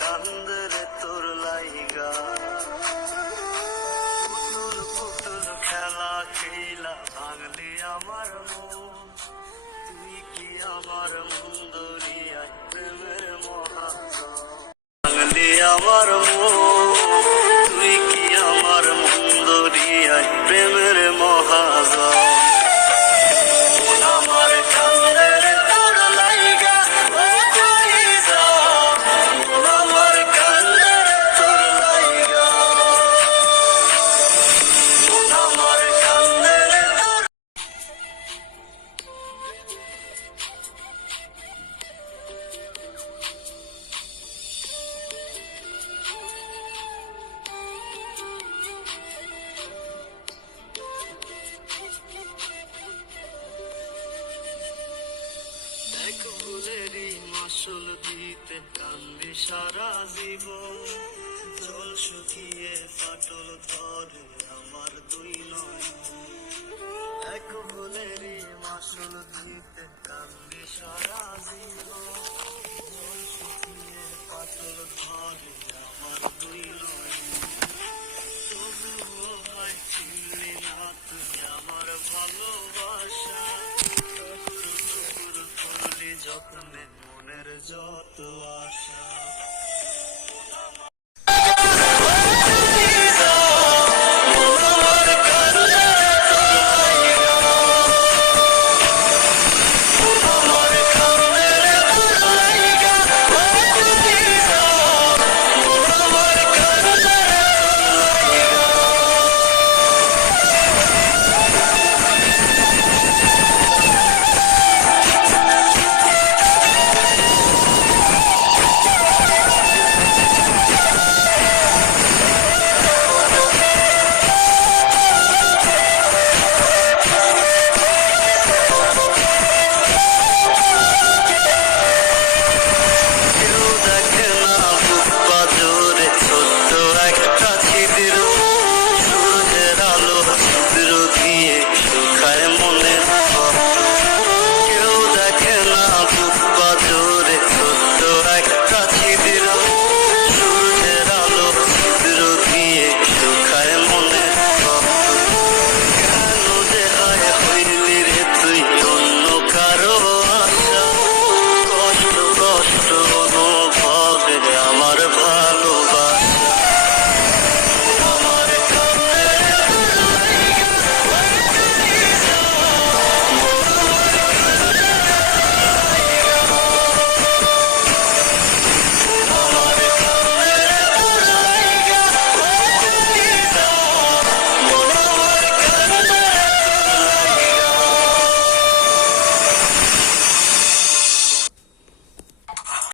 কান্দে রে তোর লাইগা। পুতুল পুতুল খেলা খেলা ভাঙলি আমার মন, তুই কি আমার মন দরিয়ায় প্রেমের মহাজন। ভাঙলি আমার মন, তুই কি আমার মন দরিয়ায় প্রেমের মহাজন। আমার কান্দে রে তোর লাইগা, ও কলিজা, আমার কান্দে রে তোর লাইগা, আমার কান্দে রে তোর। এক ফুলেরই মাসুল দিতে কান্দি সারা জীবন, জল শুকিয়ে ফাটল ধর